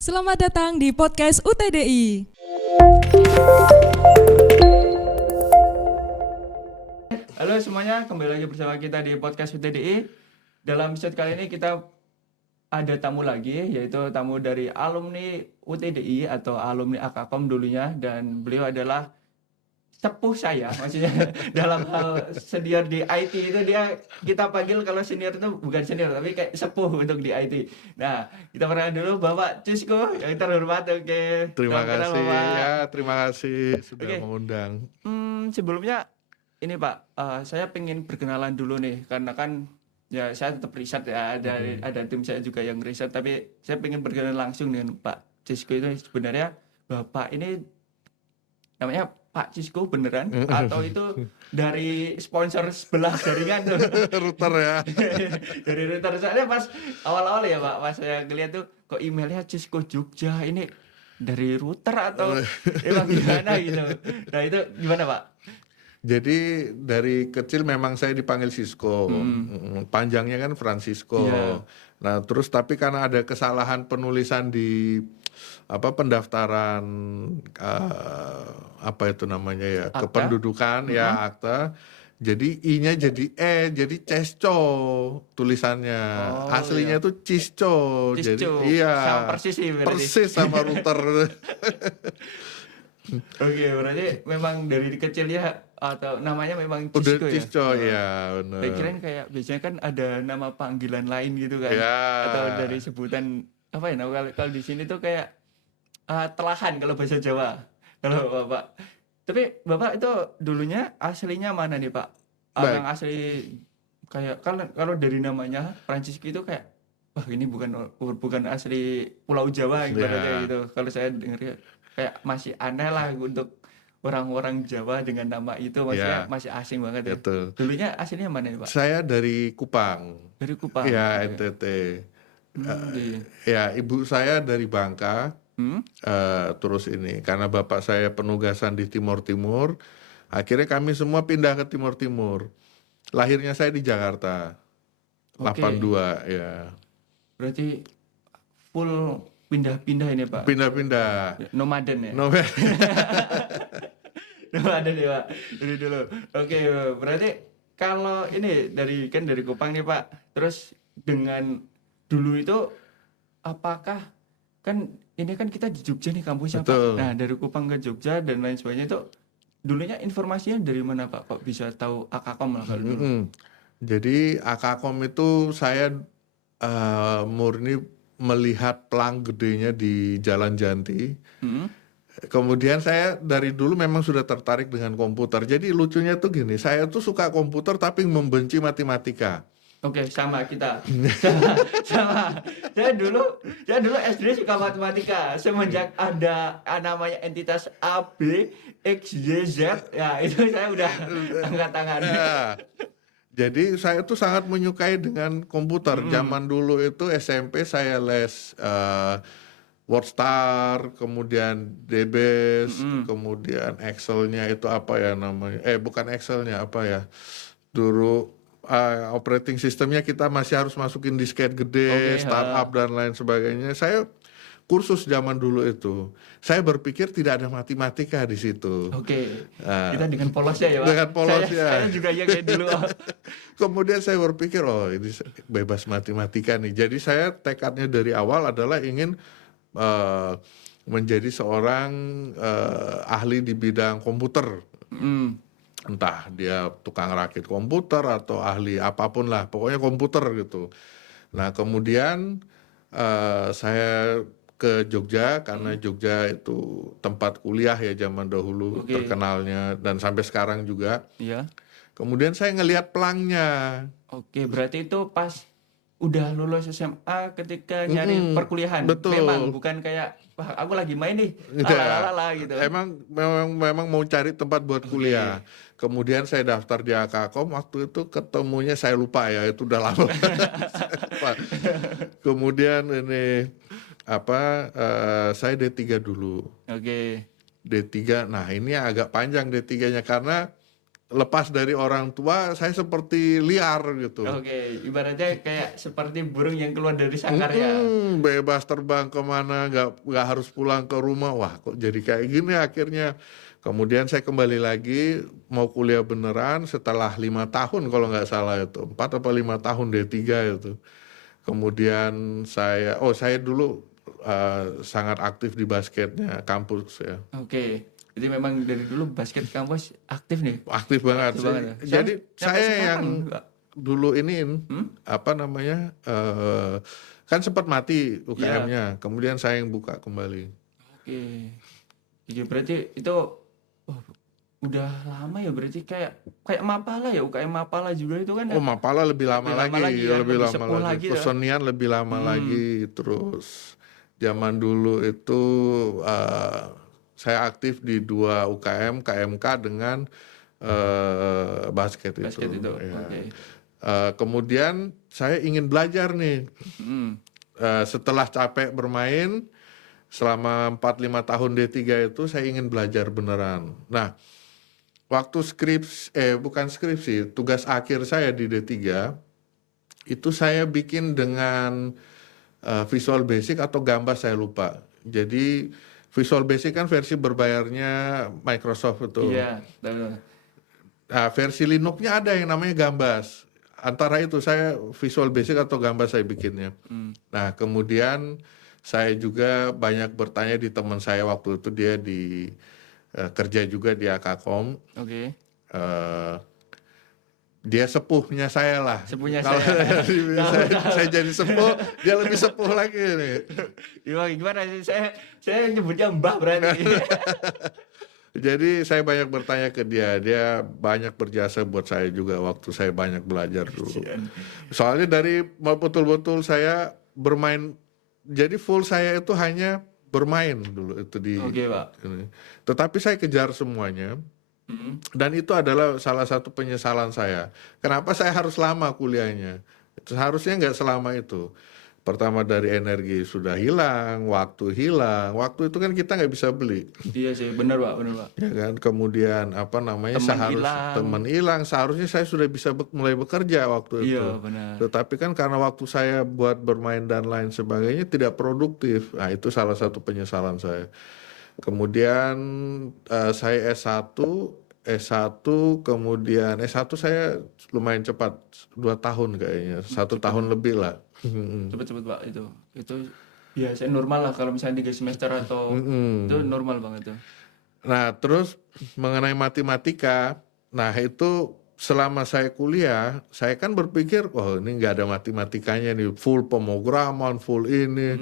Selamat datang di podcast UTDI. Halo semuanya, kembali lagi bersama kita di podcast UTDI. Dalam episode kali ini kita ada tamu lagi, yaitu tamu dari alumni UTDI atau alumni Akakom dulunya, dan beliau adalah sepuh saya, maksudnya dalam hal senior di IT itu kita panggil kalau senior itu bukan senior tapi kayak sepuh untuk di IT. Nah, kita perkenalkan dulu Bapak Cusco yang terhormat. Oke, Terima salam kenal kasih Bapak. ya, terima kasih sudah Oke. mengundang. Sebelumnya ini Pak, saya pengen berkenalan dulu nih karena kan ya saya tetap riset ya, ada tim saya juga yang riset, tapi saya pengen berkenalan langsung dengan Pak Cisco. Itu sebenarnya Bapak ini namanya Pak Cisco beneran atau itu dari sponsor sebelah jaringan tuh? Router ya. Dari router. Soalnya pas awal-awal ya Pak, pas saya ngeliat tuh kok emailnya Cisco Jogja, ini dari router atau emang gimana gitu. Nah itu gimana Pak? Jadi dari kecil memang saya dipanggil Cisco. Panjangnya kan Francisco. Iya. Nah, terus tapi karena ada kesalahan penulisan di pendaftaran apa itu namanya ya, Akta? kependudukan ya, akta. Jadi I-nya jadi jadi Cesco tulisannya. Oh, Aslinya iya. tuh Cisco. Jadi Cisco. iya. Sama persis sih berarti. Persis sama router. Oke, berarti memang dari kecil ya, atau namanya memang Udah Cisco ya? Cisco Oh. ya, benar. Saya kirain kayak biasanya kan ada nama panggilan lain gitu kan, Ya. atau dari sebutan apa ya? Nah, kalau di sini tuh kayak telahan kalau bahasa Jawa. Kalau Bapak. Tapi Bapak itu dulunya aslinya mana nih Pak? Baik. Yang asli kayak kalau dari namanya Francisco itu kayak wah ini bukan asli Pulau Jawa ibaratnya Ya. gitu. Kalau saya dengar kayak masih aneh lah untuk orang-orang Jawa dengan nama itu, maksudnya Ya. masih asing banget ya. Betul. Dulunya aslinya mana nih Pak? Saya dari Kupang. Dari Kupang. Ya, Oke. NTT. Iya. Ya, ibu saya dari Bangka. Hmm? Terus ini karena bapak saya penugasan di Timur Timur, akhirnya kami semua pindah ke Timur Timur. Lahirnya saya di Jakarta. Oke. 82 ya. Berarti full pindah-pindah ini Pak. Pindah-pindah. Nomaden ya. Nomaden ya Pak. Dari dulu. Oke, berarti kalau ini dari Kupang nih Pak. Terus dengan dulu itu apakah kan ini kan kita di Jogja nih kampusnya Betul. Pak. Nah, dari Kupang ke Jogja dan lain sebagainya itu dulunya informasinya dari mana Pak? Kok bisa tahu Akakom lah kalau dulu? Jadi Akakom itu saya murni melihat pelang gedenya di Jalan Janti. Kemudian saya dari dulu memang sudah tertarik dengan komputer. Jadi lucunya tuh gini, saya tuh suka komputer tapi membenci matematika. Oke, sama kita. Sama. Saya dulu SD suka matematika. Semenjak ada namanya entitas A, B, X, Y, Z, ya itu saya udah angkat tangan. Ya. Jadi saya tuh sangat menyukai dengan komputer. Zaman dulu itu SMP saya les WordStar, kemudian DBase, kemudian Excel-nya itu apa ya namanya? Bukan Excel-nya, apa ya? Dulu operating sistemnya kita masih harus masukin disket gede, Oke, startup dan lain sebagainya. Saya kursus zaman dulu itu. Saya berpikir tidak ada matematika di situ. Oke. Kita dengan polosnya ya Pak. Dengan polosnya. Saya juga ya kayak dulu. Kemudian saya berpikir, oh ini bebas matematika nih. Jadi saya tekadnya dari awal adalah ingin menjadi seorang ahli di bidang komputer. Entah dia tukang rakit komputer atau ahli apapun lah, pokoknya komputer gitu. Nah kemudian saya ke Jogja karena Jogja itu tempat kuliah ya zaman dahulu. Oke. Terkenalnya dan sampai sekarang juga. Iya. Kemudian saya ngelihat pelangnya. Oke, berarti itu pas udah lulus SMA ketika nyari perkuliahan. Betul. Memang bukan kayak wah aku lagi main nih. Tidak. Lalalala gitu. Memang mau cari tempat buat kuliah. Kemudian saya daftar di Akakom, waktu itu ketemunya saya lupa ya, itu udah lama. Kemudian ini saya D3 dulu. Oke. D3. Nah, ini agak panjang D3-nya karena lepas dari orang tua, saya seperti liar gitu. Oke, ibaratnya kayak seperti burung yang keluar dari sangkar ya. Bebas terbang kemana, nggak harus pulang ke rumah. Wah, kok jadi kayak gini akhirnya. Kemudian saya kembali lagi mau kuliah beneran setelah 5 tahun kalau nggak salah itu, 4 atau 5 tahun D3 itu. Kemudian saya dulu sangat aktif di basketnya kampus ya. Oke, jadi memang dari dulu basket kampus aktif nih. Aktif banget. Aktif banget ya. Jadi Sampai saya sekarang, yang Pak. dulu apa namanya, kan sempat mati UKM-nya, kemudian saya yang buka kembali. Oke. Jadi berarti itu udah lama ya, berarti kayak Mapala ya, UKM Mapala juga itu kan ya? Oh, Mapala lebih lama Lebih lama lagi, lagi ya, lebih lebih lama sepuh lagi. lagi ya. Kesenian lebih lama lagi. Terus zaman dulu itu saya aktif di 2 UKM, KMK dengan basket itu. Basket itu. Ya. Oke. Kemudian saya ingin belajar nih. Setelah capek bermain selama 4-5 tahun D3 itu, saya ingin belajar beneran. Nah, waktu bukan skripsi, tugas akhir saya di D3 itu saya bikin dengan Visual Basic atau Gambas, saya lupa. Jadi Visual Basic kan versi berbayarnya Microsoft itu. Iya, betul. Nah, versi Linux-nya ada yang namanya Gambas. Antara itu saya Visual Basic atau Gambas saya bikinnya. Nah, kemudian saya juga banyak bertanya di teman saya waktu itu, dia kerja juga di Akakom. Oke. Dia sepuhnya saya lah. Sepuhnya Kalau saya. saya jadi sepuh, dia lebih sepuh lagi nih. Gimana sih? Saya nyebutnya Mbah berarti. Jadi saya banyak bertanya ke dia. Dia banyak berjasa buat saya juga waktu saya banyak belajar dulu. Soalnya dari betul-betul saya bermain, jadi full saya itu hanya bermain dulu itu di. Oke, Pak. Ini. Tetapi saya kejar semuanya. Dan itu adalah salah satu penyesalan saya. Kenapa saya harus lama kuliahnya? Seharusnya nggak selama itu. Pertama dari energi sudah hilang, waktu hilang. Waktu itu kan kita nggak bisa beli. Iya sih, benar Pak, benar Pak. Ya kan, kemudian apa namanya, teman hilang. Seharusnya saya sudah bisa mulai bekerja waktu itu. Iya, benar. Tetapi kan karena waktu saya buat bermain dan lain sebagainya tidak produktif. Nah, itu salah satu penyesalan saya. Kemudian saya S1, kemudian S1 saya lumayan cepat, 2 tahun kayaknya, 1 tahun lebih lah. Cepet-cepet Pak itu. Itu biasa normal lah kalau misalnya 3 semester atau itu normal banget tuh. Nah, terus mengenai matematika, nah itu selama saya kuliah, saya kan berpikir, oh ini nggak ada matematikanya nih, full pemrograman, full ini.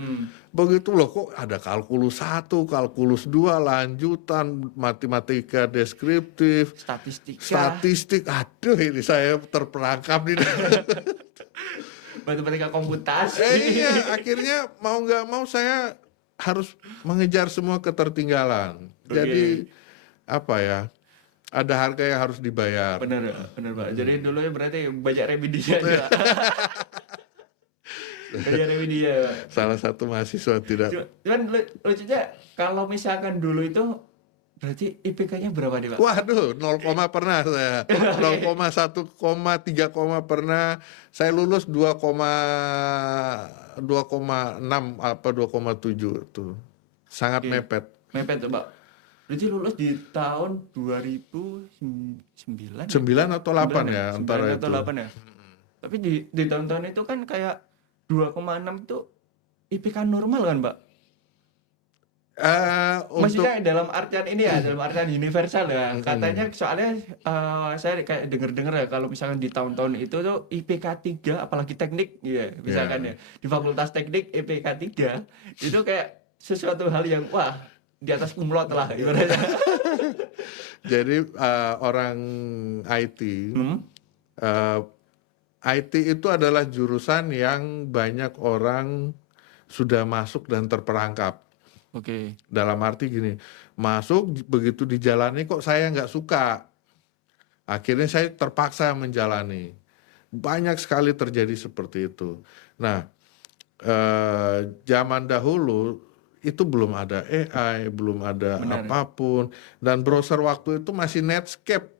Begitu loh, kok ada kalkulus 1, kalkulus 2, lanjutan, matematika deskriptif, statistik. Aduh, ini saya terperangkap nih. Matematika komputasi. Iya, akhirnya mau nggak mau saya harus mengejar semua ketertinggalan. Jadi apa ya? Ada harga yang harus dibayar. Benar Pak. Jadi dulu ya berarti banyak remedinya aja. Banyak remedinya Pak. Salah satu mahasiswa tidak. Cuman lucunya kalau misalkan dulu itu berarti IPK-nya berapa nih Pak? Waduh, 0, pernah saya. 0,1, 3, pernah. Saya lulus 2,6 apa 2,7 tuh. Sangat mepet. Mepet tuh Pak. Berarti lulus di tahun 2009 atau 8 ya, antara 9 atau itu. 8 ya. Tapi di tahun-tahun itu kan kayak 2,6 itu IPK normal kan Pak? Maksudnya dalam artian ini ya, dalam artian universal ya. Katanya soalnya saya kayak dengar-dengar ya kalau misalkan di tahun-tahun itu tuh IPK 3 apalagi teknik ya, misalkan ya. Di fakultas teknik IPK 3 itu kayak sesuatu hal yang wah, di atas kumlot lah ibaratnya. Jadi orang IT IT itu adalah jurusan yang banyak orang sudah masuk dan terperangkap. Oke. Dalam arti gini, masuk begitu dijalani kok saya nggak suka. Akhirnya saya terpaksa menjalani. Banyak sekali terjadi seperti itu. Nah, zaman dahulu itu belum ada AI, belum ada apapun. Dan browser waktu itu masih Netscape.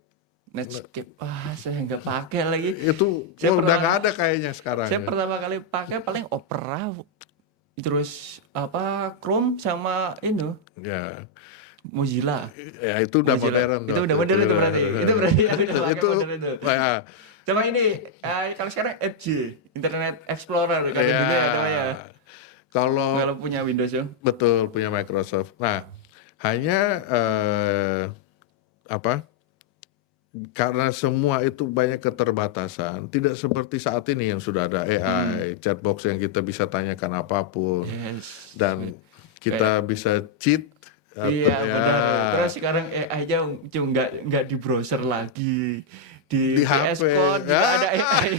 Netscape, saya nggak pakai lagi. Itu Saya udah pernah- nggak ada kayaknya sekarang. Saya Ya. pertama kali pakai paling Opera, terus Chrome sama Ya. Mozilla. Ya itu udah Mozilla. modern. Itu udah waktu modern itu berarti. Itu berarti aku udah pakai itu modern itu. ya, Sama ini, kalau sekarang Edge, Internet Explorer kalau ya. dulu ya namanya. Kalau Kalau punya Windows ya. betul punya Microsoft. Nah, hanya karena semua itu banyak keterbatasan, tidak seperti saat ini yang sudah ada AI, chatbox yang kita bisa tanyakan apapun Yes. dan kita bisa cheat atau Iya ya benar. Terus sekarang AI-nya cuma nggak di browser lagi, di Di VS HP. Code juga ada AI.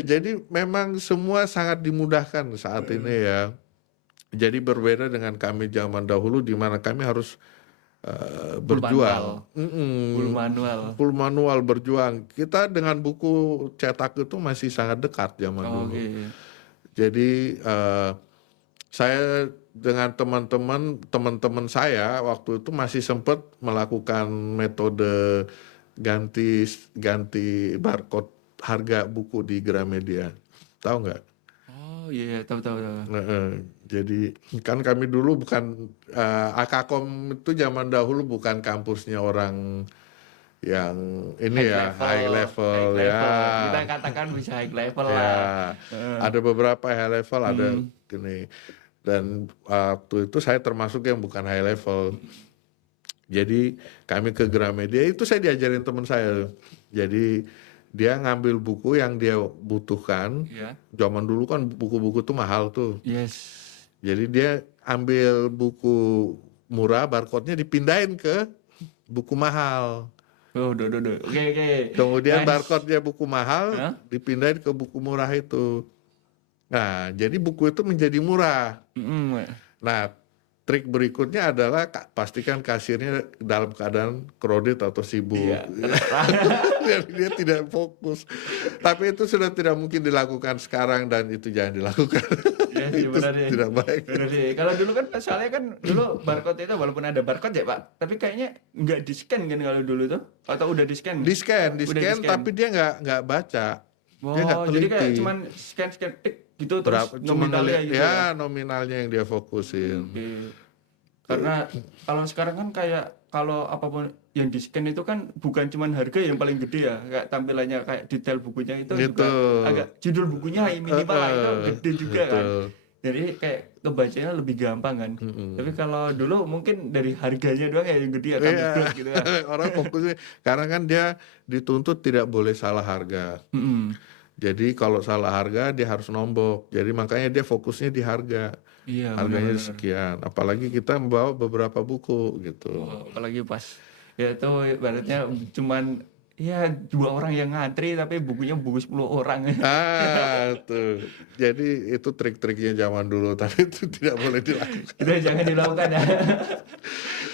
Jadi memang semua sangat dimudahkan saat ini ya. Jadi berbeda dengan kami zaman dahulu di mana kami harus berjuang. Full manual. Full manual berjuang. Kita dengan buku cetak itu masih sangat dekat zaman dulu. Oke. Jadi saya dengan teman-teman saya waktu itu masih sempat melakukan metode ganti barcode harga buku di Gramedia. Tahu nggak? Oh iya, tahu. Jadi kan kami dulu bukan Akakom itu zaman dahulu bukan kampusnya orang yang ini high level ya. Kita katakan bisa high level Ya, lah. ada beberapa high level, ada gini. Dan waktu itu saya termasuk yang bukan high level. Jadi kami ke Gramedia itu saya diajarin teman saya. Jadi dia ngambil buku yang dia butuhkan. Iya. Zaman dulu kan buku-buku tuh mahal tuh. Yes. Jadi dia ambil buku murah, barcode-nya dipindahin ke buku mahal. Oh, Oke. Kemudian Nice. barcode-nya buku mahal Hah? dipindahin ke buku murah itu. Nah, jadi buku itu menjadi murah. Nah, trik berikutnya adalah pastikan kasirnya dalam keadaan kredit atau sibuk. Iya. Dia tidak fokus. Tapi itu sudah tidak mungkin dilakukan sekarang dan itu jangan dilakukan. Iya sih, Itu benar ya. tidak baik. Benar sih. Kalau dulu kan soalnya kan dulu barcode itu walaupun ada barcode ya Pak, tapi kayaknya nggak di scan kan kalau dulu tuh, atau udah di scan? Di scan, Udah di-scan. tapi dia nggak baca. Dia nggak Oh, jadi teliti. kayak cuman scan tik gitu terus Cuma nominalnya ngeliat, gitu. ya nominalnya yang dia fokusin. Oke. Karena kalau sekarang kan kayak kalau apapun yang di scan itu kan bukan cuman harga yang paling gede ya, kayak tampilannya kayak detail bukunya itu juga Gitu. agak judul bukunya minimal lah, itu gede juga kan. Betul. Jadi kayak kebacanya lebih gampang kan. Tapi kalau dulu mungkin dari harganya doang ya yang gede ya, Iya. gitu ya. Orang fokusnya karena kan dia dituntut tidak boleh salah harga. Jadi kalau salah harga dia harus nombok. Jadi makanya dia fokusnya di harga. Iya. Harganya benar-benar. sekian. Apalagi kita membawa beberapa buku gitu. Oh, apalagi pas ya itu ibaratnya cuman ya 2 orang yang ngantri tapi bukunya buku 10 orang. Tuh. Jadi itu trik-triknya zaman dulu, tapi itu tidak boleh dilakukan. Itu jangan dilakukan ya.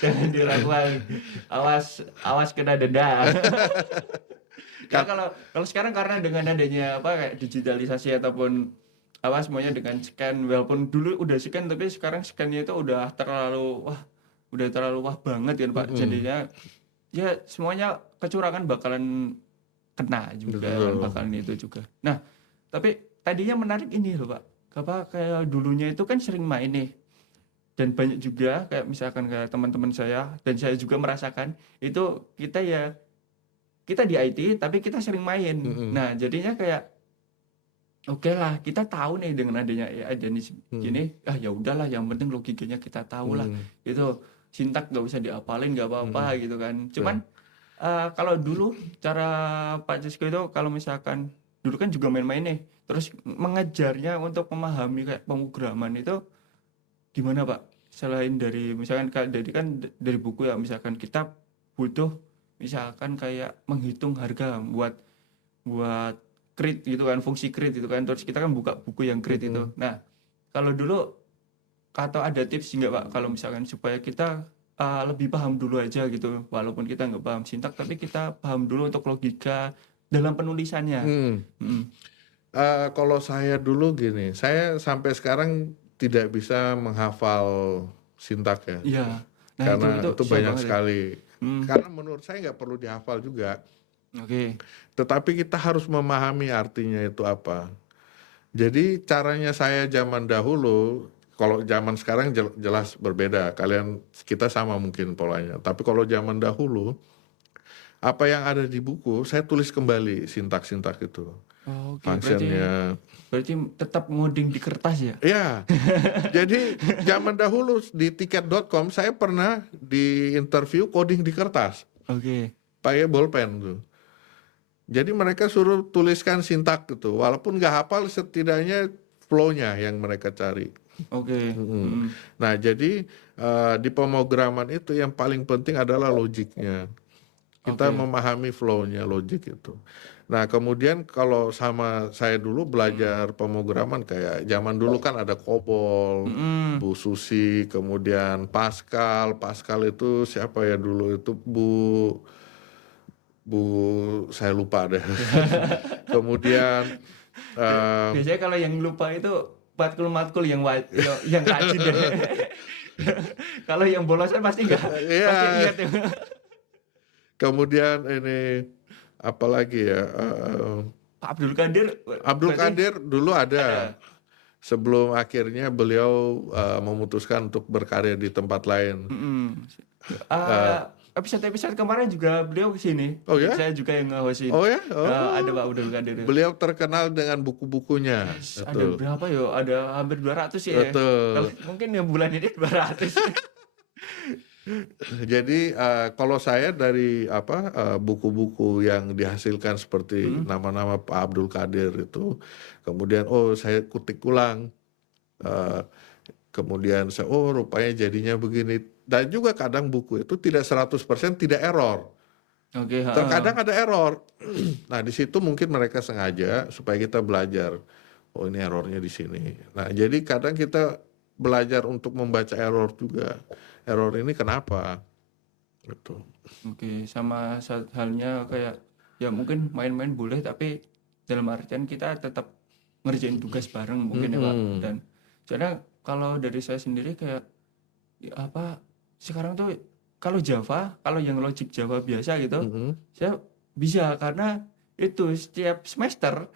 Jangan dilakukan. Awas kena denda. Ya, kalau sekarang karena dengan adanya kayak digitalisasi ataupun semuanya dengan scan, walaupun dulu udah scan tapi sekarang scannya itu udah terlalu wah banget kan Pak. Jadinya ya semuanya kecurangan bakalan kena juga kan, bakalan itu juga. Nah, tapi tadinya menarik ini loh Pak. Kayak dulunya itu kan sering main nih. Dan banyak juga kayak misalkan kayak teman-teman saya dan saya juga merasakan itu kita di IT tapi kita sering main. Nah, jadinya kayak oke lah, kita tahu nih dengan adanya AI jenis gini, ya udahlah yang penting logikanya kita tahu lah. Itu sintak nggak usah diapalin nggak apa-apa gitu kan. Cuman kalau dulu cara Pak Cisco itu kalau misalkan dulu kan juga main-main nih, terus mengejarnya untuk memahami kayak pemrograman itu gimana Pak? Selain dari misalkan dari buku ya, misalkan kita butuh misalkan kayak menghitung harga buat crit gitu kan, fungsi crit itu kan, terus kita kan buka buku yang crit itu. Nah, kalau dulu atau ada tips nggak Pak kalau misalkan supaya kita lebih paham dulu aja gitu, walaupun kita nggak paham sintak tapi kita paham dulu untuk logika dalam penulisannya. Kalau saya dulu gini, saya sampai sekarang tidak bisa menghafal sintak ya. Iya. Nah, Karena itu susah banyak banget ya. sekali. Karena menurut saya nggak perlu dihafal juga. Oke. Tetapi kita harus memahami artinya itu apa. Jadi caranya saya zaman dahulu, kalau zaman sekarang jelas berbeda. Kita sama mungkin polanya. Tapi kalau zaman dahulu, apa yang ada di buku, saya tulis kembali sintak-sintak itu. Oke, Functionnya. berarti tetap ngoding di kertas ya? Ya, jadi zaman dahulu di tiket.com saya pernah di interview coding di kertas, Oke. pakai bolpen tuh. Jadi mereka suruh tuliskan sintak gitu, walaupun nggak hafal setidaknya flow-nya yang mereka cari. Oke. Nah, jadi di pemrograman itu yang paling penting adalah logiknya. Kita memahami flow-nya, logik itu. Nah, kemudian kalau sama saya dulu belajar pemrograman kayak zaman dulu kan ada COBOL, Bu Susi, kemudian Pascal. Pascal itu siapa ya dulu itu Bu saya lupa deh. Kemudian Biasanya kalau yang lupa itu matkul-matkul yang rajin deh. Kalau yang bolosan pasti nggak, Iya. pasti ingat ya. Kemudian ini apalagi ya? Pak Abdul Qadir. Abdul berarti Qadir dulu ada. Sebelum akhirnya beliau memutuskan untuk berkarya di tempat lain. Episode kemarin juga beliau kesini. Oh ya? Saya juga yang nge-hostin. Oh ya? Oh. Ada Pak Abdul Qadir. Beliau terkenal dengan buku-bukunya. Ada berapa ya? Ada hampir 200 ya. Betul. Mungkin yang bulan ini 200. Jadi kalau saya dari buku-buku yang dihasilkan seperti nama-nama Pak Abdul Qadir itu, kemudian saya kutik ulang, kemudian saya rupanya jadinya begini. Dan juga kadang buku itu tidak 100% tidak error. Oke. Terkadang ada error. Nah di situ mungkin mereka sengaja supaya kita belajar. Oh ini errornya di sini. Nah jadi kadang kita belajar untuk membaca error juga. Error ini kenapa? Gitu. Oke, sama halnya kayak ya mungkin main-main boleh tapi dalam artian kita tetap ngerjain tugas bareng mungkin ya Pak. Dan soalnya kalau dari saya sendiri kayak sekarang tuh kalau Java, kalau yang logic Java biasa gitu, saya bisa karena itu setiap semester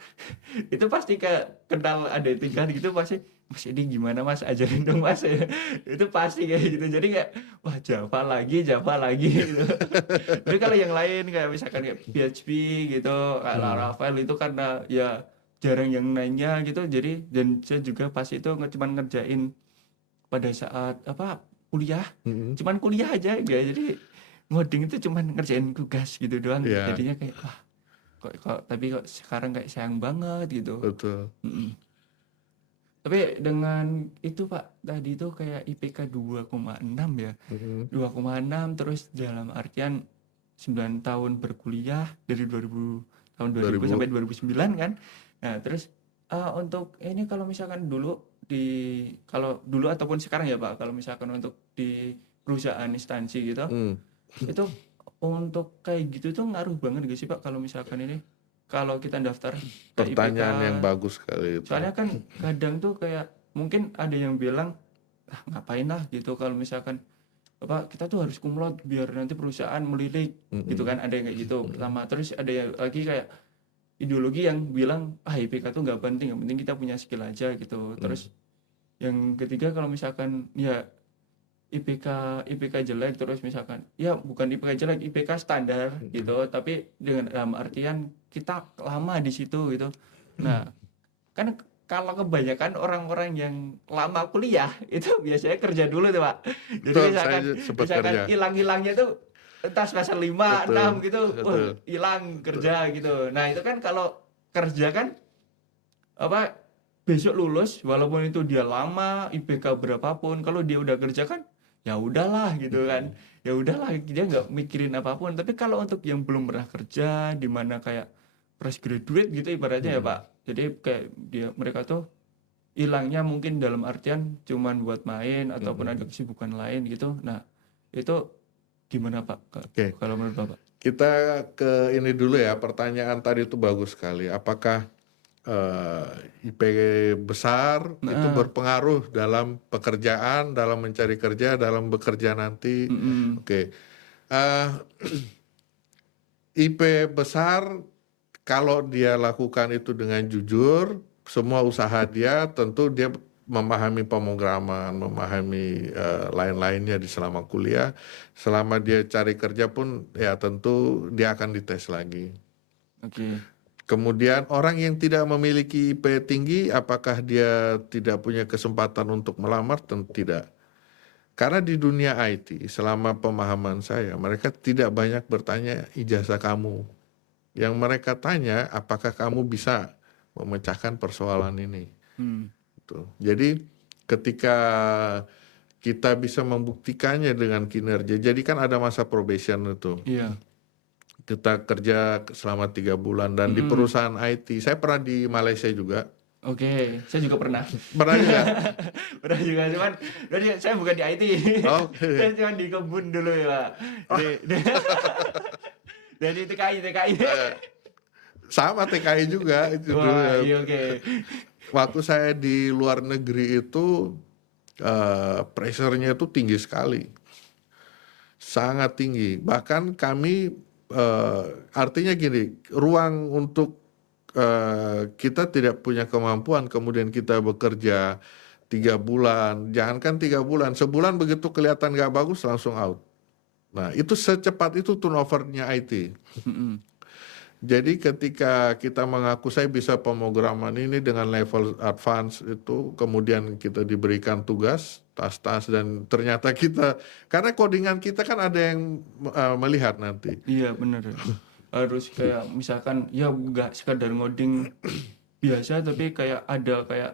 itu pasti kayak kenal ada tingkat gitu pasti Mas ini gimana Mas ajarin dong Mas itu pasti kayak gitu jadi kayak wah Java lagi gitu. Tapi kalau yang lain kayak misalkan kayak PHP gitu kayak Laravel itu karena ya jarang yang nanya gitu jadi dan saya juga pas itu cuman ngerjain pada saat kuliah cuman kuliah aja ya jadi ngoding itu cuman ngerjain tugas gitu doang jadinya kayak wah tapi kok sekarang kayak sayang banget gitu. Betul. Tapi dengan itu Pak tadi itu kayak IPK 2,6 ya. 2,6 terus dalam artian 9 tahun berkuliah dari tahun 2000 sampai 2009 kan. Nah, terus untuk ini kalau misalkan kalau dulu ataupun sekarang ya Pak, kalau misalkan untuk di perusahaan instansi gitu. Itu untuk kayak gitu tuh ngaruh banget gak sih Pak kalau misalkan ini kalau kita daftar Pertanyaan IPK, yang bagus sekali itu. soalnya kan kadang tuh kayak mungkin ada yang bilang ngapain lah gitu kalau misalkan kita tuh harus cum laude biar nanti perusahaan melirik gitu kan ada yang kayak gitu pertama terus ada yang lagi kayak ideologi yang bilang IPK tuh nggak penting yang penting kita punya skill aja gitu terus yang ketiga kalau misalkan ya IPK jelek terus misalkan ya bukan IPK jelek IPK standar gitu tapi dengan dalam artian kita lama di situ gitu. Nah kan kalau kebanyakan orang-orang yang lama kuliah itu biasanya kerja dulu tuh Pak. Jadi misalkan hilang-hilangnya tuh entah semester 5, 6 gitu hilang kerja gitu. Nah itu kan kalau kerja kan besok lulus walaupun itu dia lama IPK berapapun kalau dia udah kerja kan ya udahlah gitu kan ya udahlah dia nggak mikirin apapun tapi kalau untuk yang belum pernah kerja di mana kayak fresh graduate gitu ibaratnya ya Pak jadi kayak mereka tuh hilangnya mungkin dalam artian cuman buat main ataupun ada kesibukan lain gitu nah itu gimana Pak kalau menurut Bapak? Kita ke ini dulu ya pertanyaan tadi itu bagus sekali apakah IPK besar itu berpengaruh dalam pekerjaan, dalam mencari kerja, dalam bekerja nanti. Oke. Eh, IP besar kalau dia lakukan itu dengan jujur, semua usaha dia tentu dia memahami pemrograman, memahami lain-lainnya di selama kuliah. Selama dia cari kerja pun ya tentu dia akan dites lagi. Oke. Kemudian orang yang tidak memiliki IP tinggi, apakah dia tidak punya kesempatan untuk melamar? Tentu tidak. Karena di dunia IT, selama pemahaman saya, mereka tidak banyak bertanya ijazah kamu. Yang mereka tanya, apakah kamu bisa memecahkan persoalan ini. Tuh. Jadi ketika kita bisa membuktikannya dengan kinerja, jadi kan ada masa probation itu. Iya. Kita kerja selama 3 bulan dan di perusahaan IT, saya pernah di Malaysia juga. Oke, saya juga pernah. Pernah juga? Pernah juga, cuman saya bukan di IT. Oke. Saya cuma di kebun dulu ya, Pak. Jadi TKI. Sama TKI juga itu dulu Wah, ya. iya oke. Waktu saya di luar negeri itu pressure-nya itu tinggi sekali, sangat tinggi. Bahkan kami artinya gini, ruang untuk kita tidak punya kemampuan kemudian kita bekerja 3 bulan, jangankan 3 bulan, sebulan begitu kelihatan nggak bagus langsung out. Nah itu secepat itu turnovernya IT. Jadi ketika kita mengaku saya bisa pemrograman ini dengan level advance itu, kemudian kita diberikan tugas, tas-tas, dan ternyata kita, karena codingan kita kan ada yang melihat nanti. Iya benar. Harus kayak misalkan ya nggak sekadar ngoding biasa, tapi kayak ada kayak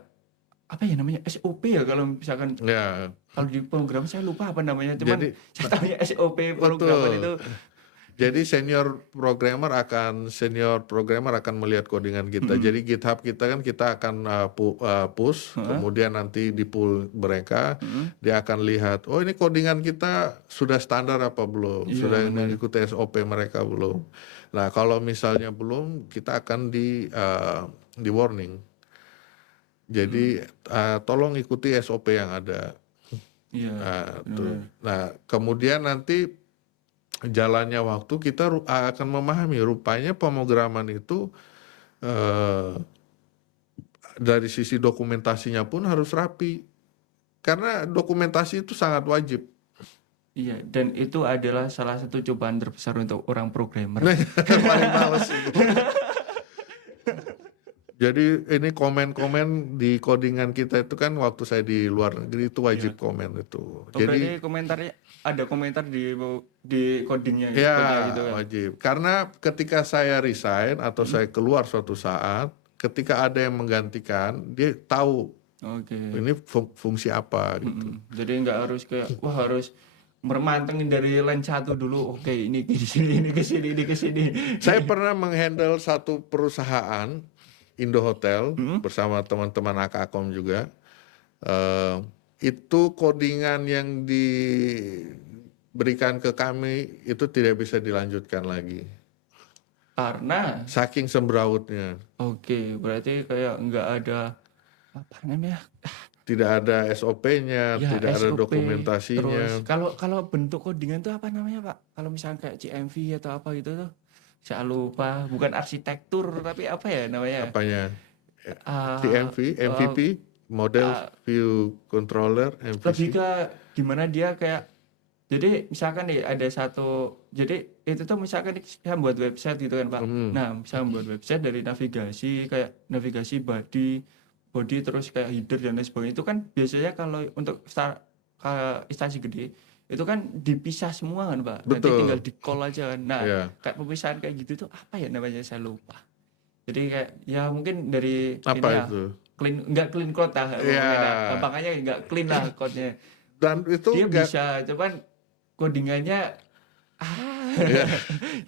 apa ya namanya SOP ya, kalau misalkan Ya, kalau di program saya lupa apa namanya, cuman Jadi- saya tahunya SOP programmer itu. jadi senior programmer akan melihat codingan kita. Jadi GitHub kita kan kita akan push, kemudian nanti di pull mereka, dia akan lihat, oh ini codingan kita sudah standar apa belum, Iya, sudah benar. mengikuti SOP mereka belum. Nah kalau misalnya belum, kita akan di warning. Jadi tolong ikuti SOP yang ada. Iya. Tuh. Nah kemudian nanti jalannya waktu kita akan memahami rupanya pemrograman itu dari sisi dokumentasinya pun harus rapi, karena dokumentasi itu sangat wajib. Iya, dan itu adalah salah satu cobaan terbesar untuk orang programmer. Paling males itu. Jadi ini komen-komen di codingan kita itu kan waktu saya di luar negeri itu wajib komen itu. Oh, berarti komentarnya ada komentar di codingnya Ya code-nya gitu kan. wajib. Karena ketika saya resign atau saya keluar suatu saat, ketika ada yang menggantikan, dia tahu Oke. ini fungsi apa gitu. Jadi nggak harus kayak wah harus mermantengin dari line 1 dulu. Oke, ini di sini, ini ke sini, ini ke sini. Saya pernah menghandle satu perusahaan Indohotel bersama teman-teman Akakom juga. Itu codingan yang diberikan ke kami itu tidak bisa dilanjutkan lagi. Karena Saking sembrautnya. oke, berarti kayak nggak ada apa namanya? Tidak ada SOP-nya, Ya, tidak ada SOP. dokumentasinya. Terus kalau bentuk codingan itu apa namanya, Pak? Kalau misalnya kayak CMV atau apa gitu tuh. Saya lupa, bukan arsitektur tapi apa ya namanya? Apanya? Ah, CMV, MVP, Model View Controller, lebih MVC. ke gimana dia kayak, jadi misalkan nih ada satu, jadi itu tuh misalkan saya buat website gitu kan Pak. Nah misalnya buat website dari navigasi, kayak navigasi body terus kayak header dan lain sebagainya, itu kan biasanya kalau untuk instansi gede itu kan dipisah semua kan Pak. Nanti Betul. tinggal di call aja kan. Nah Iya. kayak pemisahan kayak gitu tuh apa ya namanya, saya lupa. Jadi kayak ya mungkin dari Apa ini ya, itu? nggak clean code lah, Iya. gampangnya nggak clean lah code-nya. Dan itu Dia nggak- bisa, cuman codingannya Iya.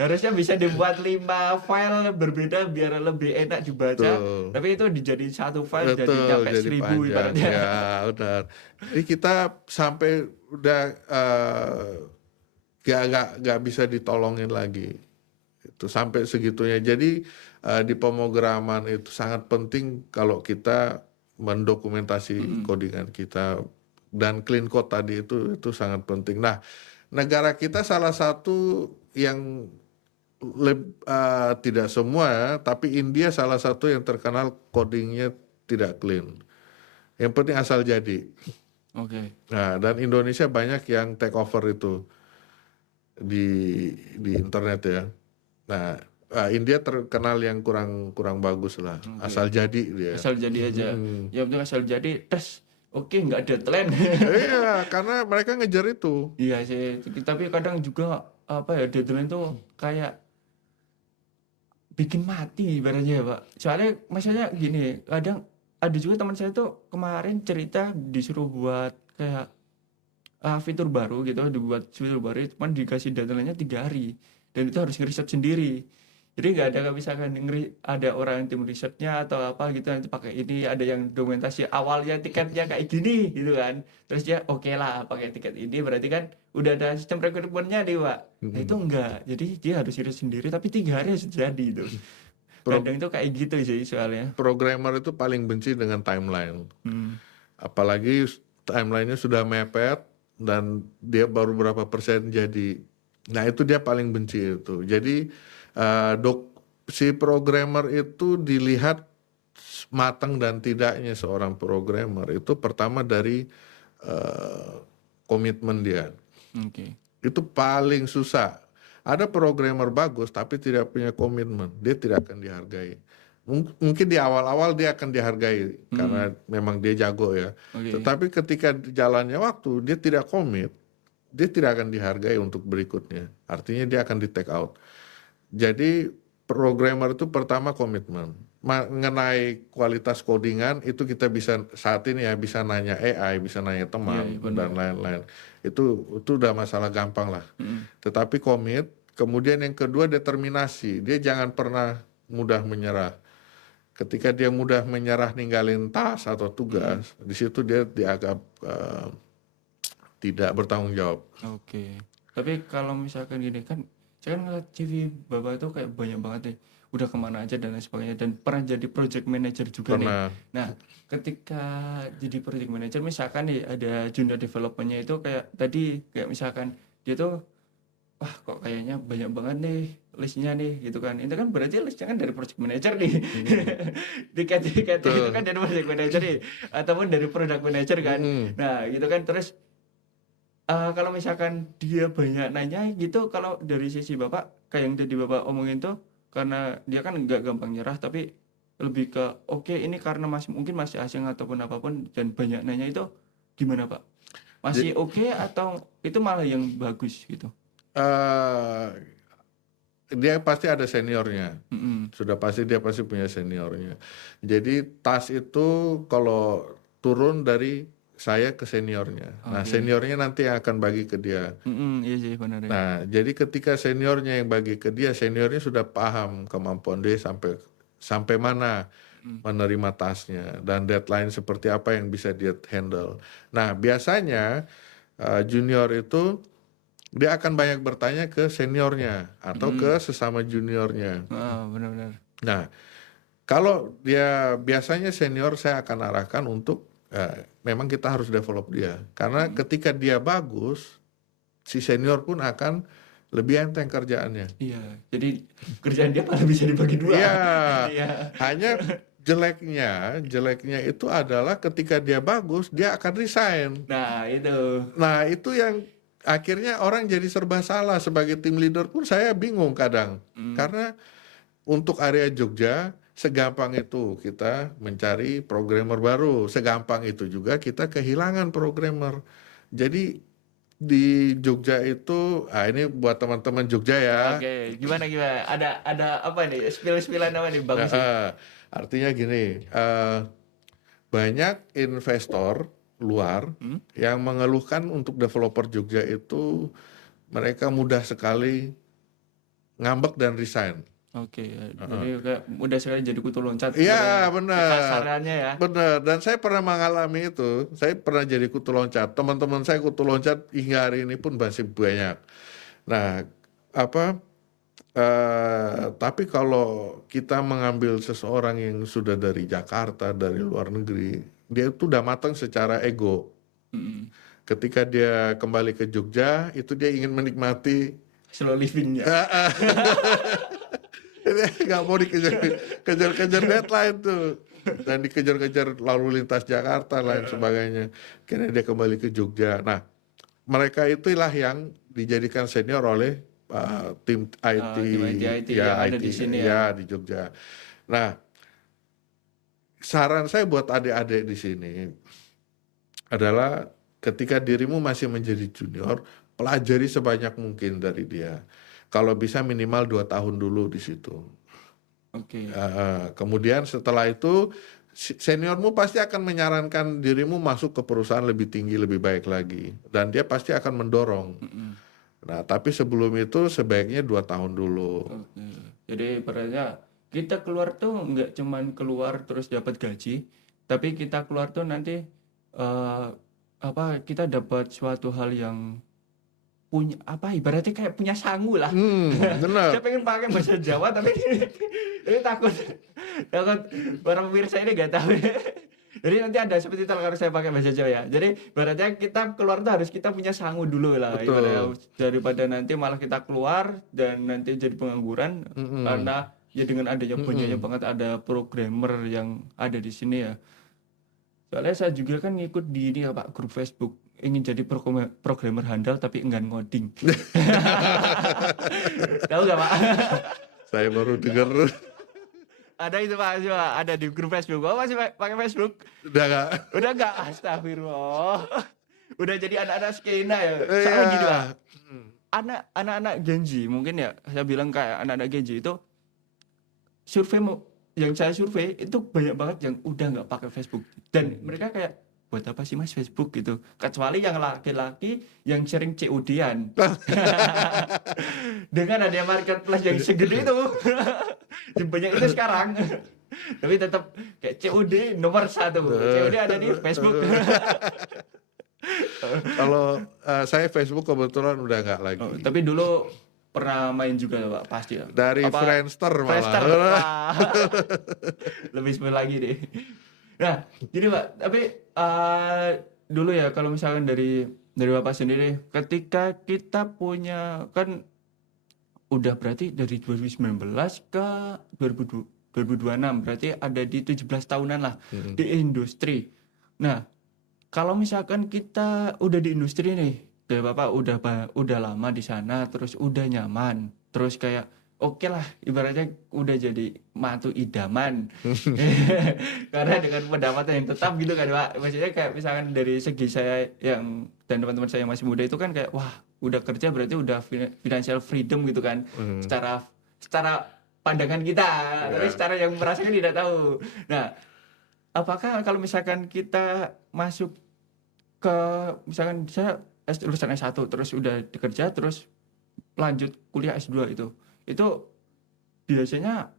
harusnya bisa dibuat 5 file berbeda biar lebih enak dibaca. Betul. Tapi itu dijadiin satu file jadi Betul, nyampe jadi 1000 panjang. ibaratnya. Ya, benar. Jadi kita sampai udah nggak bisa ditolongin lagi. Itu sampai segitunya. Jadi di pemrograman itu sangat penting kalau kita mendokumentasi codingan kita, dan clean code tadi itu sangat penting. Nah, negara kita salah satu yang tidak semua ya, tapi India salah satu yang terkenal codingnya tidak clean. Yang penting asal jadi. Oke. Nah, dan Indonesia banyak yang take over itu di internet ya. Nah, India terkenal yang kurang bagus lah. Asal jadi dia. Asal jadi aja. Ya betul, asal jadi tes. Oke, nggak deadline. Iya, karena mereka ngejar itu. Iya sih, tapi kadang juga apa ya, deadline tuh kayak bikin mati ibaratnya ya Pak. Soalnya maksudnya gini, kadang ada juga teman saya tuh kemarin cerita disuruh buat kayak fitur baru gitu, dibuat fitur baru cuman dikasih deadline-nya 3 hari dan itu harus ngeriset sendiri. Jadi nggak ada misalkan ada orang tim risetnya atau apa gitu nanti pakai ini, ada yang dokumentasi awalnya tiketnya kayak gini gitu kan. Terus dia oke lah pakai tiket ini berarti kan udah ada sistem rekrutmennya nih Pak. Nah itu enggak. Jadi dia harus riset sendiri tapi 3 hari harus jadi itu. Kadang itu kayak gitu sih soalnya. Programmer itu paling benci dengan timeline. Apalagi timelinenya sudah mepet dan dia baru berapa persen jadi. Nah itu dia paling benci itu. Jadi si programmer itu dilihat matang dan tidaknya seorang programmer itu pertama dari komitmen dia. Oke. Itu paling susah. Ada programmer bagus tapi tidak punya komitmen, dia tidak akan dihargai. Mungkin di awal-awal dia akan dihargai karena memang dia jago ya. Oke. Tetapi ketika jalannya waktu dia tidak komit, dia tidak akan dihargai untuk berikutnya. Artinya dia akan di take out. Jadi programmer itu pertama komitmen. Mengenai kualitas codingan itu kita bisa saat ini ya bisa nanya AI, bisa nanya teman dan lain-lain. Itu udah masalah gampang lah. Tetapi komit, kemudian yang kedua determinasi. Dia jangan pernah mudah menyerah. Ketika dia mudah menyerah ninggalin tas atau tugas, di situ dia dianggap tidak bertanggung jawab. Oke. Tapi kalau misalkan gini kan, saya kan ngeliat CV Bapak itu kayak banyak banget nih, udah kemana aja dan lain sebagainya, dan pernah jadi project manager juga nih. Nah, ketika jadi project manager misalkan nih ada junior developernya itu kayak tadi, kayak misalkan dia tuh, wah kok kayaknya banyak banget nih listnya nih gitu kan. Itu kan berarti listnya kan dari project manager nih. Tiket-tiket itu kan dari project manager nih, ataupun dari product manager kan. Nah gitu kan, terus kalau misalkan dia banyak nanya gitu, kalau dari sisi Bapak, kayak yang tadi Bapak omongin tuh, karena dia kan nggak gampang nyerah, tapi lebih ke oke ini karena mungkin masih asing ataupun apapun, dan banyak nanya itu gimana Pak? Masih oke atau itu malah yang bagus gitu? Dia pasti ada seniornya. Sudah pasti dia pasti punya seniornya. Jadi tas itu kalau turun dari saya ke seniornya. Nah, seniornya nanti yang akan bagi ke dia. Iya sih benar ya. Nah, jadi ketika seniornya yang bagi ke dia, seniornya sudah paham kemampuan dia sampai mana menerima tasnya dan deadline seperti apa yang bisa dia handle. Nah, biasanya junior itu dia akan banyak bertanya ke seniornya atau ke sesama juniornya. Benar-benar. Nah, kalau dia biasanya senior saya akan arahkan untuk memang kita harus develop dia. Karena ketika dia bagus, si senior pun akan lebih enteng kerjaannya. Iya, jadi kerjaan dia malah bisa dibagi dua. Iya, hanya jeleknya itu adalah ketika dia bagus, dia akan resign. Nah, itu yang akhirnya orang jadi serba salah. Sebagai tim leader pun saya bingung kadang. Karena untuk area Jogja, segampang itu kita mencari programmer baru. Segampang itu juga kita kehilangan programmer. Jadi di Jogja itu, ini buat teman-teman Jogja ya. Oke, gimana? Ada apa nih? Spill-spillan apa nih bagus sih? Artinya gini, banyak investor luar yang mengeluhkan untuk developer Jogja itu mereka mudah sekali ngambek dan resign. Oke, jadi kayak mudah sekali jadi kutu loncat. Iya, benar. Kasarannya ya. Benar, dan saya pernah mengalami itu. Saya pernah jadi kutu loncat. Teman-teman saya kutu loncat hingga hari ini pun masih banyak. Nah, tapi kalau kita mengambil seseorang yang sudah dari Jakarta, dari luar negeri, dia itu udah matang secara ego. ketika dia kembali ke Jogja itu dia ingin menikmati slow living ya. dia nggak mau kejar deadline tuh dan dikejar-kejar lalu lintas Jakarta lain sebagainya. Akhirnya dia kembali ke Jogja. Nah, mereka itulah yang dijadikan senior oleh tim IT, tim IT yang ada di sini ya. di Jogja. Nah, saran saya buat adik-adik di sini adalah ketika dirimu masih menjadi junior, pelajari sebanyak mungkin dari dia. Kalau bisa minimal 2 tahun dulu di situ. Oke. Kemudian setelah itu seniormu pasti akan menyarankan dirimu masuk ke perusahaan lebih tinggi, lebih baik lagi. Dan dia pasti akan mendorong. Nah, tapi sebelum itu sebaiknya 2 tahun dulu. Oke. Jadi ibaratnya kita keluar tuh nggak cuman keluar terus dapat gaji, tapi kita keluar tuh nanti kita dapat suatu hal yang punya ibaratnya kayak punya sangu lah. Benar. Saya pengen pakai bahasa Jawa tapi ini takut para pemirsa ini nggak tahu. Jadi nanti ada seperti itu kalau saya pakai bahasa Jawa ya. Jadi ibaratnya kita keluar tuh harus kita punya sangu dulu lah. Daripada nanti malah kita keluar dan nanti jadi pengangguran karena ya dengan adanya banyaknya banget ada programmer yang ada di sini ya. Soalnya saya juga kan ngikut di ini ya Pak, grup Facebook ingin jadi programmer handal tapi enggan ngoding. Tahu nggak Pak? Saya baru dengar. Ada itu Pak, ada di grup Facebook. Oh masih pakai Facebook? Udah nggak? Astagfirullah. Udah jadi anak-anak skena ya. Soalnya gini Pak, anak-anak Gen Z mungkin ya, saya bilang kayak anak-anak Gen Z itu yang saya survei itu banyak banget yang udah nggak pakai Facebook dan mereka kayak buat apa sih Mas Facebook gitu, kecuali yang laki-laki yang sering COD-an. Dengan ada marketplace yang segede itu banyak itu sekarang. Tapi tetap kayak COD nomor 1, COD ada di Facebook. Kalau saya Facebook kebetulan udah nggak lagi. Tapi dulu pernah main juga Pak, pasti ya. Dari Friendster malah. Friendster, lebih sebelum lagi deh. Nah, jadi Pak, tapi dulu ya kalau misalkan dari Bapak sendiri, ketika kita punya kan udah berarti dari 2019 ke 2026, berarti ada di 17 tahunan lah di industri. Nah, kalau misalkan kita udah di industri nih, kayak Bapak udah lama di sana, terus udah nyaman, terus kayak oke lah, ibaratnya udah jadi mantu idaman. Karena dengan pendapatan yang tetap gitu kan Pak. Maksudnya kayak misalkan dari segi saya yang dan teman-teman saya yang masih muda itu kan kayak wah udah kerja berarti udah financial freedom gitu kan. Secara pandangan kita, tapi secara yang merasakan tidak tahu. Nah, apakah kalau misalkan kita masuk ke misalkan saya lulusan S1 terus udah dikerja terus lanjut kuliah S2 itu biasanya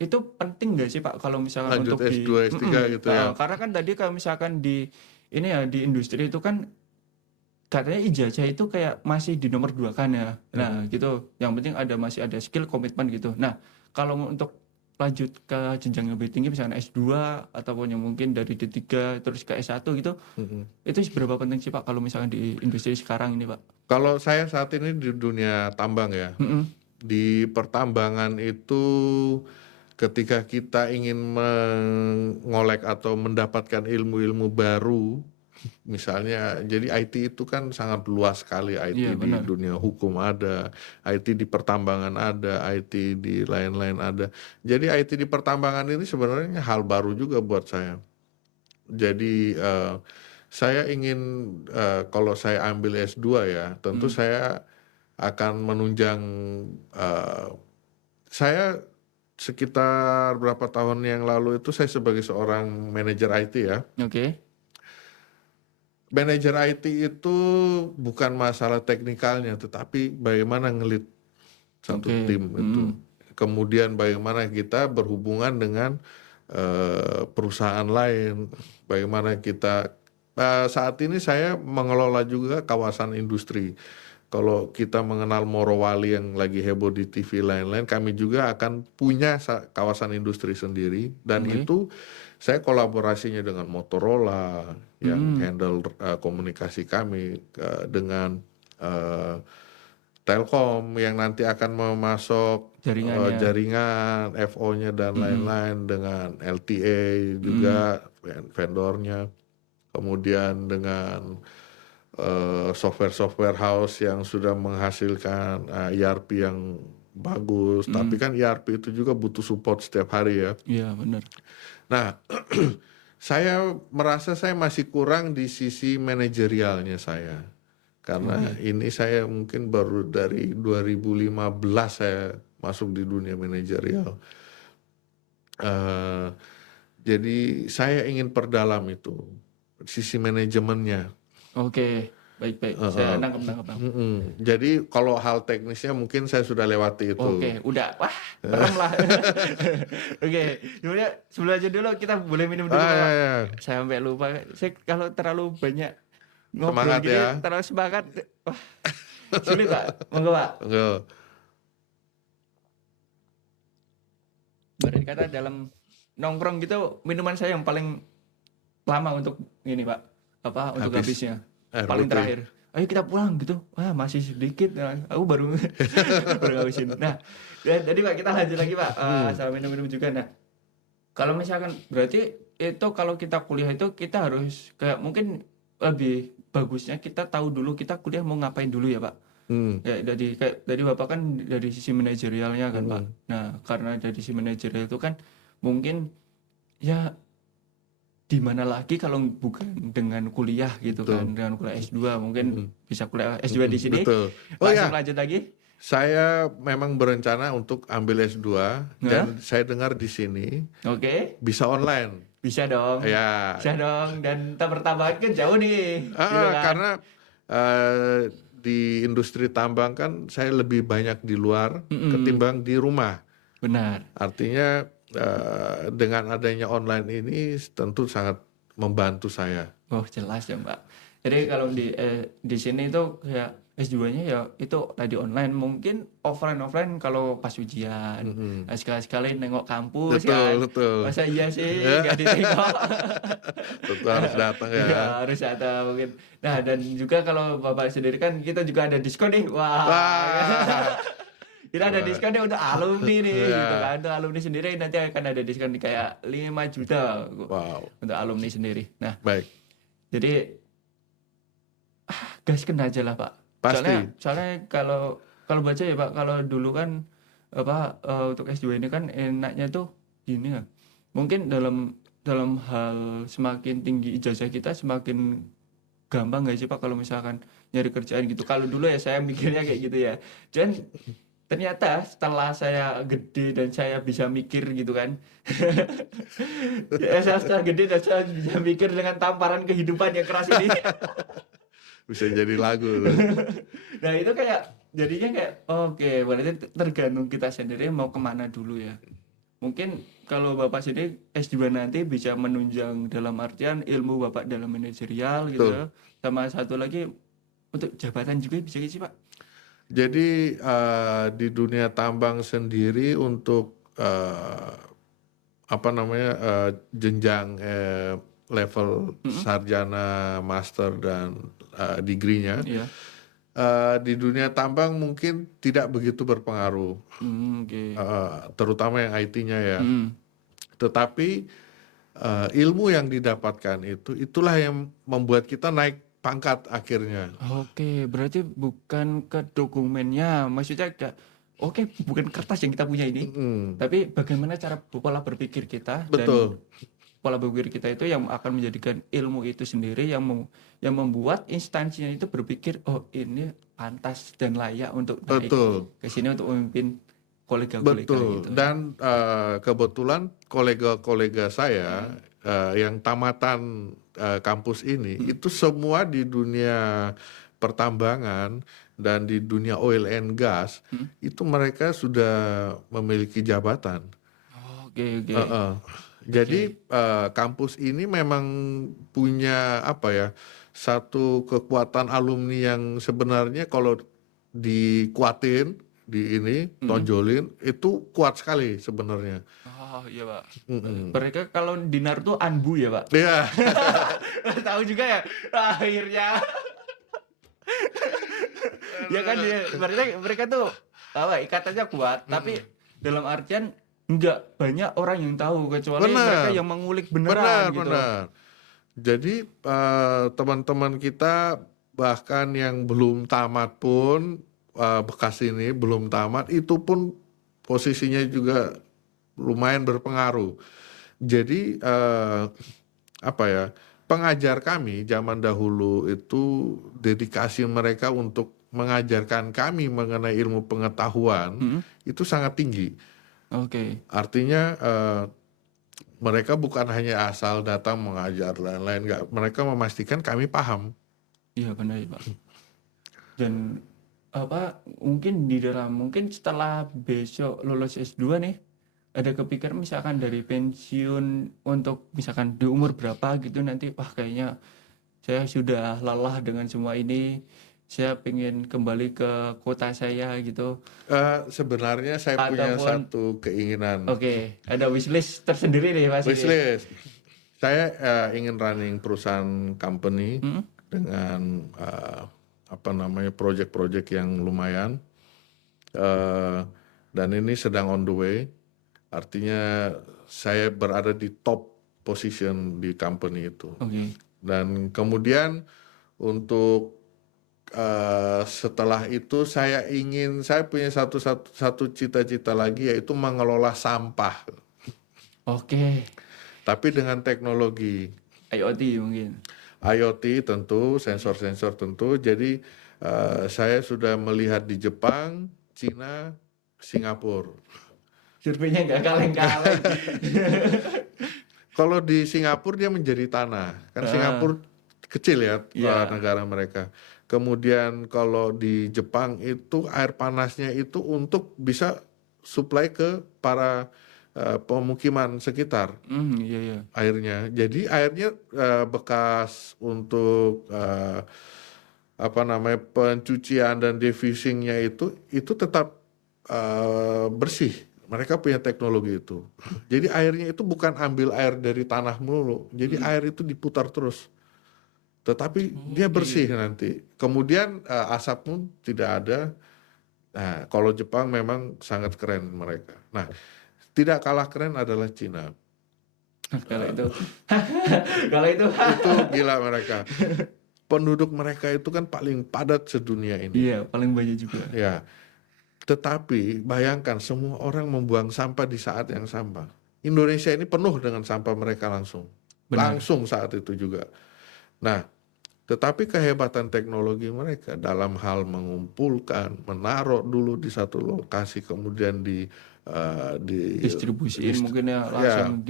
itu penting nggak sih Pak kalau misalkan lanjut untuk S2, S3 gitu ya? Karena kan tadi kalau misalkan di industri itu kan katanya ijazah itu kayak masih di nomor 2 kan ya. Nah gitu, yang penting masih ada skill, komitmen gitu. Nah kalau untuk lanjut ke jenjang yang lebih tinggi misalnya S2 ataupun yang mungkin dari D3 terus ke S1 gitu, itu seberapa penting sih Pak kalau misalkan di industri sekarang ini Pak? Kalau saya saat ini di dunia tambang ya, di pertambangan itu ketika kita ingin mengolek atau mendapatkan ilmu-ilmu baru, misalnya jadi IT itu kan sangat luas sekali, IT di dunia hukum ada, IT di pertambangan ada, IT di lain-lain ada. Jadi IT di pertambangan ini sebenarnya hal baru juga buat saya. Jadi saya ingin kalau saya ambil S2 ya, tentu saya akan menunjang saya sekitar berapa tahun yang lalu itu saya sebagai seorang manajer IT ya. Oke. Manajer IT itu bukan masalah teknikalnya, tetapi bagaimana ngelit satu tim itu. Kemudian bagaimana kita berhubungan dengan perusahaan lain, bagaimana kita saat ini saya mengelola juga kawasan industri. Kalau kita mengenal Morowali yang lagi heboh di TV lain-lain, kami juga akan punya kawasan industri sendiri dan itu saya kolaborasinya dengan Motorola yang handle komunikasi kami, dengan Telkom yang nanti akan memasok Jaringannya. jaringan FO-nya dan lain-lain, dengan LTA juga vendornya, kemudian dengan software house yang sudah menghasilkan ERP yang bagus, tapi kan ERP itu juga butuh support setiap hari ya. Iya, benar. Nah, saya merasa saya masih kurang di sisi manajerialnya saya. Karena ini saya mungkin baru dari 2015 saya masuk di dunia manajerial. Jadi saya ingin perdalam itu, sisi manajemennya. Oke, baik. Saya nangkep. Jadi kalau hal teknisnya mungkin saya sudah lewati itu. Oke, udah. Wah, merem lah. Oke, sebenarnya sebelum aja dulu kita boleh minum dulu, Pak. Ya. Saya sampai lupa. Saya kalau terlalu banyak ngobrol Semangat gini, ya. terlalu semangat. Wah, sulit, Pak. Monggo, Pak. Enggak. Berarti kata dalam nongkrong gitu, minuman saya yang paling lama untuk ini, Pak. Untuk habisnya. Air Paling putih. terakhir. Ayo kita pulang gitu. Wah, masih sedikit. Nah, aku baru ngabisin. Nah, jadi Pak, kita lanjut lagi, Pak. Sama minum-minum juga. Nah, kalau misalkan berarti itu kalau kita kuliah itu kita harus kayak mungkin lebih bagusnya kita tahu dulu kita kuliah mau ngapain dulu ya, Pak. Ya dari Bapak kan dari sisi manajerialnya kan, Pak. Nah, karena dari sisi manajerial itu kan mungkin ya di mana lagi kalau bukan dengan kuliah gitu kan, dengan kuliah S2 mungkin bisa kuliah S2 di sini. Betul. Oh ya, Lanjut lagi. saya memang berencana untuk ambil S2 dan saya dengar di sini Oke. bisa online. Bisa dong. Ya. Bisa dong, dan pertambangan kan jauh nih. Gitu kan. Karena di industri tambang kan saya lebih banyak di luar ketimbang di rumah. Benar. Artinya dengan adanya online ini tentu sangat membantu saya. Oh, jelas ya, Mbak. Jadi kalau di sini itu kayak S2-nya ya itu tadi online, mungkin offline kalau pas ujian. Nah, sekali-sekali nengok kampus kan. Betul. Masa iya sih nggak ditengok. Tentu harus datang ya. Iya, harus datang mungkin. Nah, dan juga kalau Bapak sendiri kan kita juga ada diskon nih. Wah. Kita ada diskon nih untuk alumni nih gitu kan. Untuk alumni sendiri nanti akan ada diskon kayak 5 juta untuk alumni sendiri. Nah, baik. jadi gasken aja lah, Pak. Pasti. Soalnya kalau baca ya, Pak, kalau dulu kan untuk S2 ini kan enaknya tuh gini ya. Mungkin dalam hal semakin tinggi ijazah kita semakin gampang nggak sih, Pak, kalau misalkan nyari kerjaan gitu. Kalau dulu ya saya mikirnya kayak gitu ya. Dan ternyata setelah saya gede dan saya bisa mikir gitu kan. Ya, saya setelah gede dan saya bisa mikir dengan tamparan kehidupan yang keras ini. Bisa jadi lagu. Nah, itu kayak jadinya kayak oke, berarti tergantung kita sendiri mau kemana dulu ya. Mungkin kalau Bapak sendiri S2 nanti bisa menunjang dalam artian ilmu Bapak dalam manajerial gitu ya. Sama satu lagi untuk jabatan juga bisa gitu sih, Pak. Jadi di dunia tambang sendiri untuk jenjang level sarjana, master dan degree-nya, di dunia tambang mungkin tidak begitu berpengaruh, terutama yang IT-nya ya. Tetapi ilmu yang didapatkan itulah yang membuat kita naik pangkat akhirnya. Oke, berarti bukan ke dokumennya, maksudnya kayak bukan kertas yang kita punya ini, tapi bagaimana cara pola berpikir kita. Betul. Dan pola berpikir kita itu yang akan menjadikan ilmu itu sendiri yang membuat instansinya itu berpikir ini pantas dan layak untuk naik ke sini untuk memimpin kolega-kolega gitu. Dan kebetulan kolega-kolega saya yang tamatan kampus ini itu semua di dunia pertambangan dan di dunia oil and gas itu mereka sudah memiliki jabatan. Oke. Jadi kampus ini memang punya satu kekuatan alumni yang sebenarnya kalau dikuatin, tonjolin itu kuat sekali sebenarnya. Oh iya Pak. Mereka kalau di Naruto Anbu ya Pak. Iya. Tahu juga ya. Akhirnya. Ya kan dia mereka tuh apa ikatannya kuat, tapi dalam artian nggak banyak orang yang tahu kecuali mereka yang mengulik beneran gitu. Benar. Jadi teman-teman kita bahkan yang belum tamat pun bekas ini belum tamat itu pun posisinya juga lumayan berpengaruh. Jadi apa ya, pengajar kami zaman dahulu itu dedikasi mereka untuk mengajarkan kami mengenai ilmu pengetahuan itu sangat tinggi. Oke. Artinya mereka bukan hanya asal datang mengajar lain-lain, enggak. Mereka memastikan kami paham. Iya benar ya Pak. Dan apa mungkin setelah besok lulus S2 nih ada kepikiran misalkan dari pensiun untuk misalkan di umur berapa gitu nanti wah kayaknya saya sudah lelah dengan semua ini, saya pengen kembali ke kota saya gitu. Sebenarnya saya punya satu keinginan. Oke, ada wishlist tersendiri nih Mas. Wishlist. Saya ingin running perusahaan company dengan project-project yang lumayan. Dan ini sedang on the way. Artinya saya berada di top position di company itu. Okay. Dan kemudian untuk setelah itu saya punya satu cita-cita lagi yaitu mengelola sampah. Oke. Tapi dengan teknologi IoT mungkin. IoT tentu, sensor-sensor tentu. Jadi saya sudah melihat di Jepang, Cina, Singapura. Surveinya nggak kaleng-kaleng. Kalau di Singapura dia menjadi tanah, kan Singapura kecil ya negara mereka. Kemudian kalau di Jepang itu air panasnya itu untuk bisa supply ke para pemukiman sekitar. Iya. Airnya, jadi airnya bekas untuk pencucian dan defusingnya itu tetap bersih. Mereka punya teknologi itu. Jadi airnya itu bukan ambil air dari tanah melulu. Jadi air itu diputar terus. Tetapi dia bersih nanti. Kemudian asap pun tidak ada. Nah, kalau Jepang memang sangat keren mereka. Nah, tidak kalah keren adalah Cina. Kalau itu itu gila mereka. Penduduk mereka itu kan paling padat sedunia ini. Iya, paling banyak juga. Ya. Tetapi bayangkan semua orang membuang sampah di saat yang sama. Indonesia ini penuh dengan sampah mereka langsung. Benar. Langsung saat itu juga. Nah, tetapi kehebatan teknologi mereka dalam hal mengumpulkan, menaruh dulu di satu lokasi, kemudian distribusiin mungkin ya langsung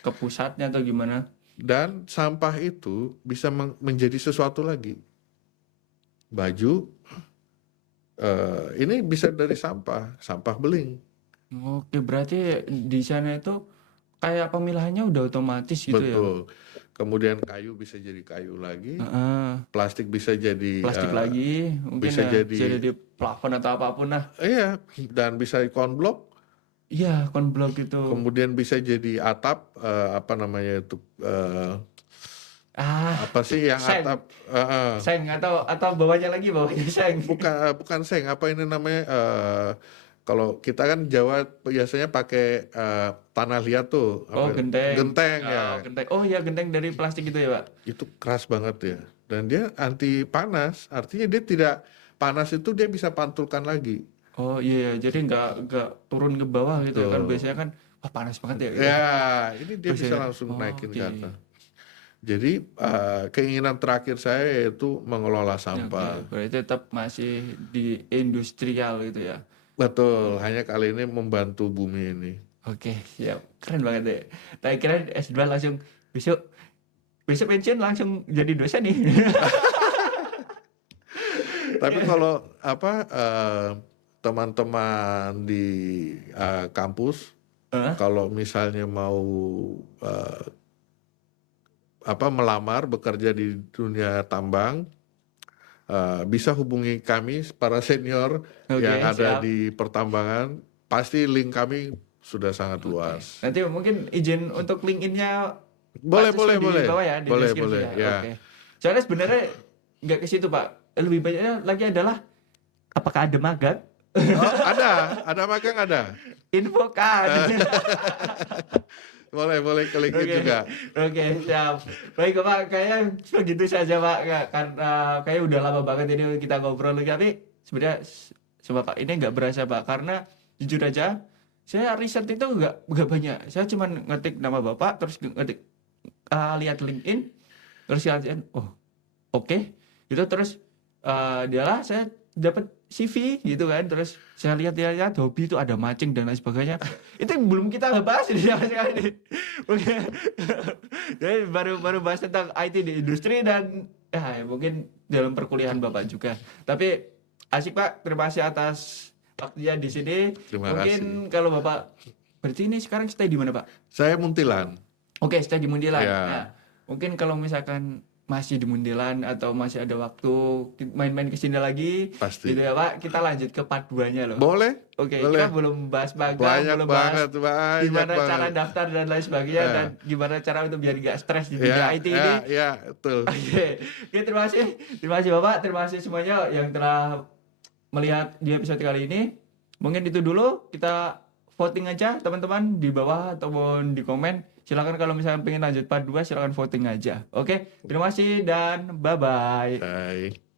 ke pusatnya atau gimana. Dan sampah itu bisa menjadi sesuatu lagi. Baju, ini bisa dari sampah beling. Oke, berarti di sana itu kayak pemilahannya udah otomatis gitu. Betul. Ya? Betul. Kemudian kayu bisa jadi kayu lagi, plastik bisa jadi plastik lagi, mungkin bisa jadi plafon atau apapun lah. Iya, dan bisa konblok. Iya, konblok itu. Kemudian bisa jadi atap, apa sih yang seng. atap? Seng atau bawahnya seng. Bukan seng, apa ini namanya? Kalau kita kan Jawa biasanya pakai tanah liat tuh. Genteng. Genteng ya. Genteng. Oh ya, genteng dari plastik itu ya Pak? Itu keras banget ya. Dan dia anti panas, artinya dia tidak panas itu dia bisa pantulkan lagi. Oh iya, jadi nggak turun ke bawah gitu kan, biasanya kan wah panas banget ya. Gitu. Ya, ini dia bisa langsung naikin ke atas. Jadi keinginan terakhir saya yaitu mengelola sampah. Berarti tetap masih di industrial gitu ya. Betul, hanya kali ini membantu bumi ini. Oke, siap. Keren banget ya. Tapi kira S2 langsung besok pensiun langsung jadi dosen nih. Tapi kalau teman-teman di kampus kalau misalnya mau melamar bekerja di dunia tambang, bisa hubungi kami para senior Oke, yang ada siap. di pertambangan. Pasti link kami sudah sangat luas. Nanti mungkin izin untuk link-in-nya Boleh, Pak boleh, Siswa boleh. di bawah ya, di Boleh, deskripsi boleh, ya. Oke. Soalnya sebenarnya nggak ke situ Pak. Lebih banyaknya lagi adalah apakah ada magang? Oh, ada magang ada. Infokan. Boleh klik juga. Oke, siap. Baik Pak, kayaknya begitu saja Pak. Karena kayak udah lama banget ini kita ngobrol, tapi sebenarnya coba Pak, ini nggak berasa Pak, karena jujur aja saya riset itu nggak banyak. Saya cuma ngetik nama Bapak, terus ngetik lihat LinkedIn, terus lihat oh oke, itu terus dialah saya dapat CV gitu kan, terus saya lihat hobi itu ada mancing dan lain sebagainya. Itu belum kita bahas ini sama sekali. Oke. Jadi baru bahas tentang IT di industri dan ya mungkin dalam perkuliahan Bapak juga. Tapi asik Pak, terima kasih atas waktunya di sini. Terima Mungkin kalau Bapak berarti ini sekarang stay di mana Pak? Saya Muntilan. Oke, stay di Mundilan. Ya. Nah, mungkin kalau misalkan masih di Mundilan atau masih ada waktu main-main ke sini lagi, Pasti. gitu ya Pak, kita lanjut ke part 2-nya loh. Boleh? Oke, boleh. kita belum bahas magang, Banyak belum bahas banget. gimana cara banget. daftar dan lain sebagainya, Ya. dan gimana cara untuk biar nggak stres di dunia IT ini. Ya, betul. Oke, terima kasih Bapak, terima kasih semuanya yang telah melihat di episode kali ini. Mungkin itu dulu, kita voting aja teman-teman di bawah ataupun di komen. Silakan kalau misalnya pengen lanjut part 2 silakan voting aja. Oke, terima kasih dan bye-bye. Bye.